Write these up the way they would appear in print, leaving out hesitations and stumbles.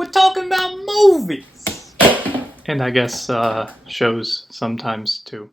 We're talking about movies! And I guess shows sometimes too.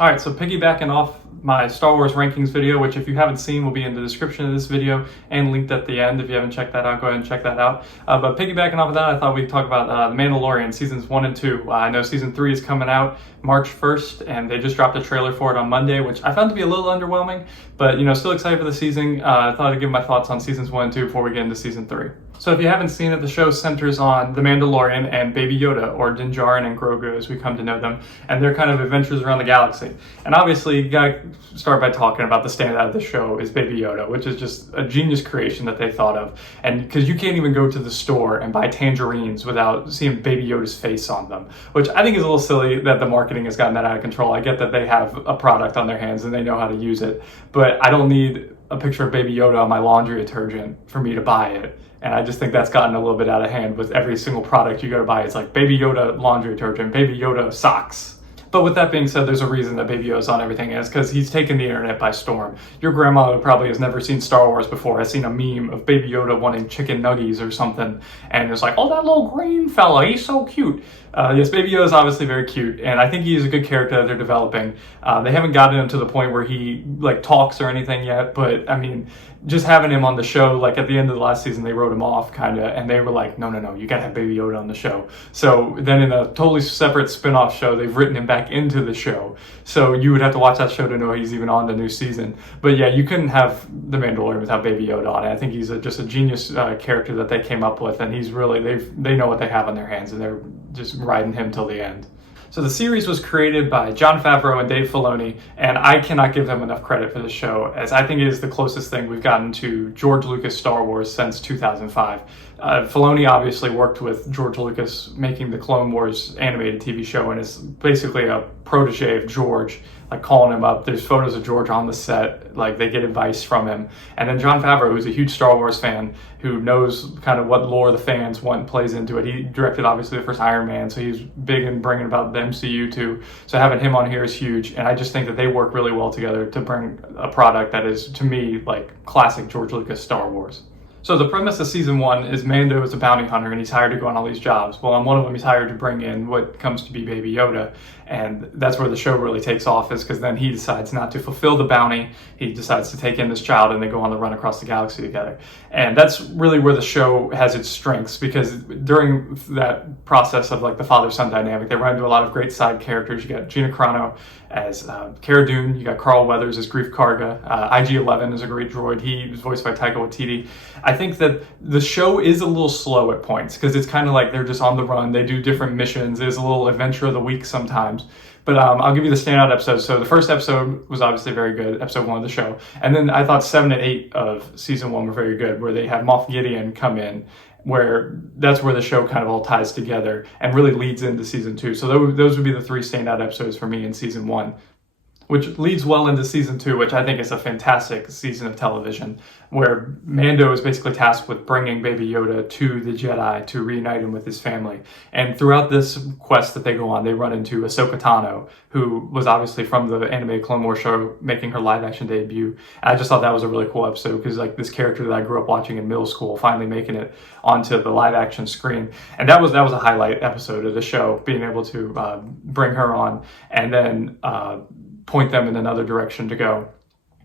Alright, so piggybacking off my Star Wars rankings video, which if you haven't seen will be in the description of this video and linked at the end. If you haven't checked that out, go ahead and check that out. But piggybacking off of that, I thought we'd talk about The Mandalorian seasons 1 and 2. I know season 3 is coming out March 1st, and they just dropped a trailer for it on Monday, which I found to be a little underwhelming, but still excited for the season. I thought I'd give my thoughts on seasons 1 and 2 before we get into season 3. So if you haven't seen it, the show centers on the Mandalorian and Baby Yoda, or Din Djarin and Grogu as we come to know them, and their kind of adventures around the galaxy. And obviously, you gotta start by talking about the standout of the show is Baby Yoda, which is just a genius creation that they thought of. And because you can't even go to the store and buy tangerines without seeing Baby Yoda's face on them, which I think is a little silly that the marketing has gotten that out of control. I get that they have a product on their hands and they know how to use it, but I don't need a picture of Baby Yoda on my laundry detergent for me to buy it. And I just think that's gotten a little bit out of hand with every single product you go to buy. It's like Baby Yoda laundry detergent, Baby Yoda socks. But with that being said, there's a reason that Baby Yoda's on everything is because he's taken the internet by storm. Your grandma who probably has never seen Star Wars before has seen a meme of Baby Yoda wanting chicken nuggies or something. And it's like, oh, that little green fella, he's so cute. Yes, Baby Yoda is obviously very cute, and I think he is a good character that they're developing. They haven't gotten him to the point where he talks or anything yet, but I mean, just having him on the show, at the end of the last season, they wrote him off kind of, and they were like, no, you gotta have Baby Yoda on the show. So then in a totally separate spin-off show, they've written him back into the show. So you would have to watch that show to know he's even on the new season. But yeah, you couldn't have The Mandalorian without Baby Yoda on it. I think he's just a genius character that they came up with, and he's really, they know what they have on their hands, and they're just riding him till the end. So the series was created by Jon Favreau and Dave Filoni, and I cannot give them enough credit for this show, as I think it is the closest thing we've gotten to George Lucas Star Wars since 2005. Filoni obviously worked with George Lucas making the Clone Wars animated TV show, and is basically a protege of George, calling him up. There's photos of George on the set, they get advice from him. And then Jon Favreau, who's a huge Star Wars fan, who knows kind of what lore the fans want plays into it. He directed obviously the first Iron Man, so he's big in bringing about the MCU too. So having him on here is huge, and I just think that they work really well together to bring a product that is, to me, classic George Lucas Star Wars. So the premise of season 1 is Mando is a bounty hunter and he's hired to go on all these jobs. Well, on one of them he's hired to bring in what comes to be Baby Yoda, and that's where the show really takes off, is because then he decides not to fulfill the bounty. He decides to take in this child, and they go on the run across the galaxy together. And that's really where the show has its strengths, because during that process of the father-son dynamic, they run into a lot of great side characters. You got Gina Carano as Cara Dune, you got Carl Weathers as Greef Karga, IG-11 is a great droid. He was voiced by Taika Waititi. I think that the show is a little slow at points, because it's kind of they're just on the run. They do different missions. There's a little adventure of the week sometimes. But I'll give you the standout episodes. So the first episode was obviously very good, episode 1 of the show. And then I thought 7 and 8 of season 1 were very good, where they have Moff Gideon come in, where that's where the show kind of all ties together and really leads into season 2. So those would be the 3 standout episodes for me in season 1. Which leads well into season 2, which I think is a fantastic season of television, where Mando is basically tasked with bringing Baby Yoda to the Jedi to reunite him with his family. And throughout this quest that they go on, they run into Ahsoka Tano, who was obviously from the animated Clone Wars show, making her live-action debut. And I just thought that was a really cool episode, because this character that I grew up watching in middle school, finally making it onto the live-action screen. And that was a highlight episode of the show, being able to bring her on, and then point them in another direction to go.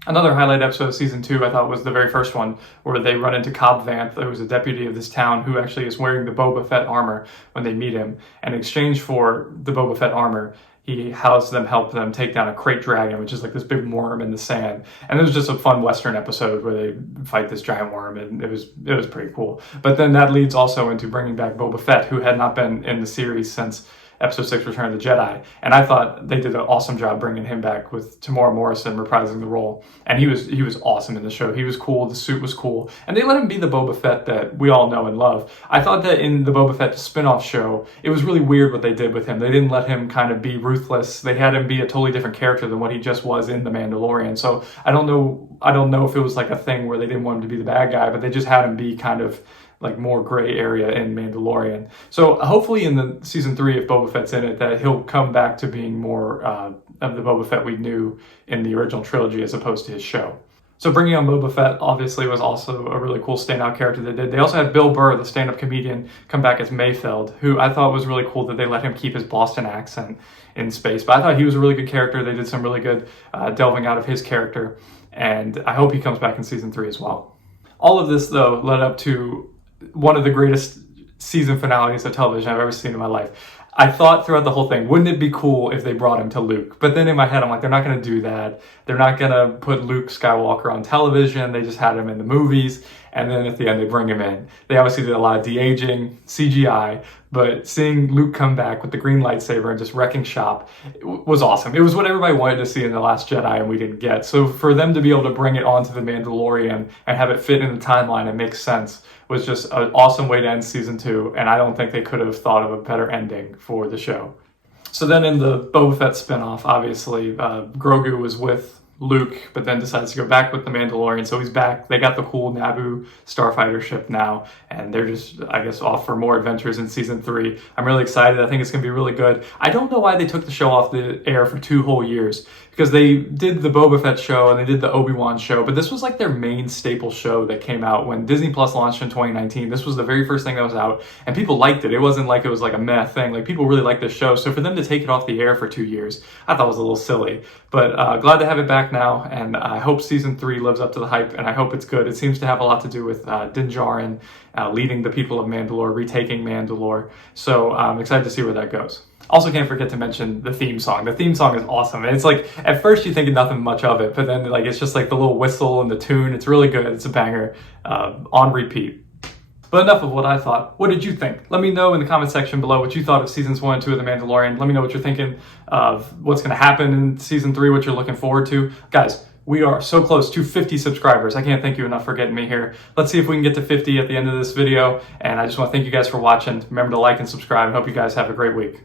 Another highlight episode of season 2 I thought was the very first one, where they run into Cobb Vanth, who was a deputy of this town, who actually is wearing the Boba Fett armor when they meet him. And in exchange for the Boba Fett armor, he helps them take down a crate dragon, which is this big worm in the sand. And it was just a fun Western episode where they fight this giant worm, and it was pretty cool. But then that leads also into bringing back Boba Fett, who had not been in the series since Episode 6, Return of the Jedi. And I thought they did an awesome job bringing him back, with Tamora Morrison reprising the role. And he was awesome in the show. He was cool, the suit was cool. And they let him be the Boba Fett that we all know and love. I thought that in the Boba Fett spin-off show, it was really weird what they did with him. They didn't let him kind of be ruthless. They had him be a totally different character than what he just was in The Mandalorian. So I don't know if it was a thing where they didn't want him to be the bad guy, but they just had him be kind of more gray area in Mandalorian. So hopefully in the season 3, if Boba Fett's in it, that he'll come back to being more of the Boba Fett we knew in the original trilogy, as opposed to his show. So bringing on Boba Fett obviously was also a really cool standout character they did. They also had Bill Burr, the stand-up comedian, come back as Mayfeld, who I thought was really cool that they let him keep his Boston accent in space. But I thought he was a really good character. They did some really good delving out of his character, and I hope he comes back in season 3 as well. All of this, though, led up to one of the greatest season finales of television I've ever seen in my life. I thought throughout the whole thing, wouldn't it be cool if they brought him to Luke? But then in my head, I'm like, they're not going to do that. They're not going to put Luke Skywalker on television. They just had him in the movies. And then at the end, they bring him in. They obviously did a lot of de-aging, CGI, but seeing Luke come back with the green lightsaber and just wrecking shop was awesome. It was what everybody wanted to see in The Last Jedi and we didn't get. So for them to be able to bring it onto The Mandalorian and have it fit in the timeline and make sense was just an awesome way to end season 2, and I don't think they could have thought of a better ending for the show. So then in the Boba Fett spinoff, obviously, Grogu was with Luke, but then decides to go back with the Mandalorian, so he's back. They got the cool Naboo starfighter ship now, and they're just, I guess, off for more adventures in season 3. I'm really excited. I think it's going to be really good. I don't know why they took the show off the air for 2 whole years, because they did the Boba Fett show and they did the Obi-Wan show, but this was like their main staple show that came out when Disney Plus launched in 2019. This was the very first thing that was out, and people liked it. It wasn't like it was like a meh thing. Like, people really liked this show, so for them to take it off the air for 2 years, I thought was a little silly. But glad to have it back now, and I hope season 3 lives up to the hype, and I hope it's good. It seems to have a lot to do with Din Djarin leading the people of Mandalore, retaking Mandalore, so I'm excited to see where that goes. Also, can't forget to mention the theme song. The theme song is awesome. It's like, at first you think nothing much of it, but then like it's just like the little whistle and the tune. It's really good. It's a banger on repeat. But enough of what I thought. What did you think? Let me know in the comment section below what you thought of seasons 1 and 2 of The Mandalorian. Let me know what you're thinking of what's going to happen in season 3, what you're looking forward to. Guys, we are so close to 50 subscribers. I can't thank you enough for getting me here. Let's see if we can get to 50 at the end of this video. And I just want to thank you guys for watching. Remember to like and subscribe. I hope you guys have a great week.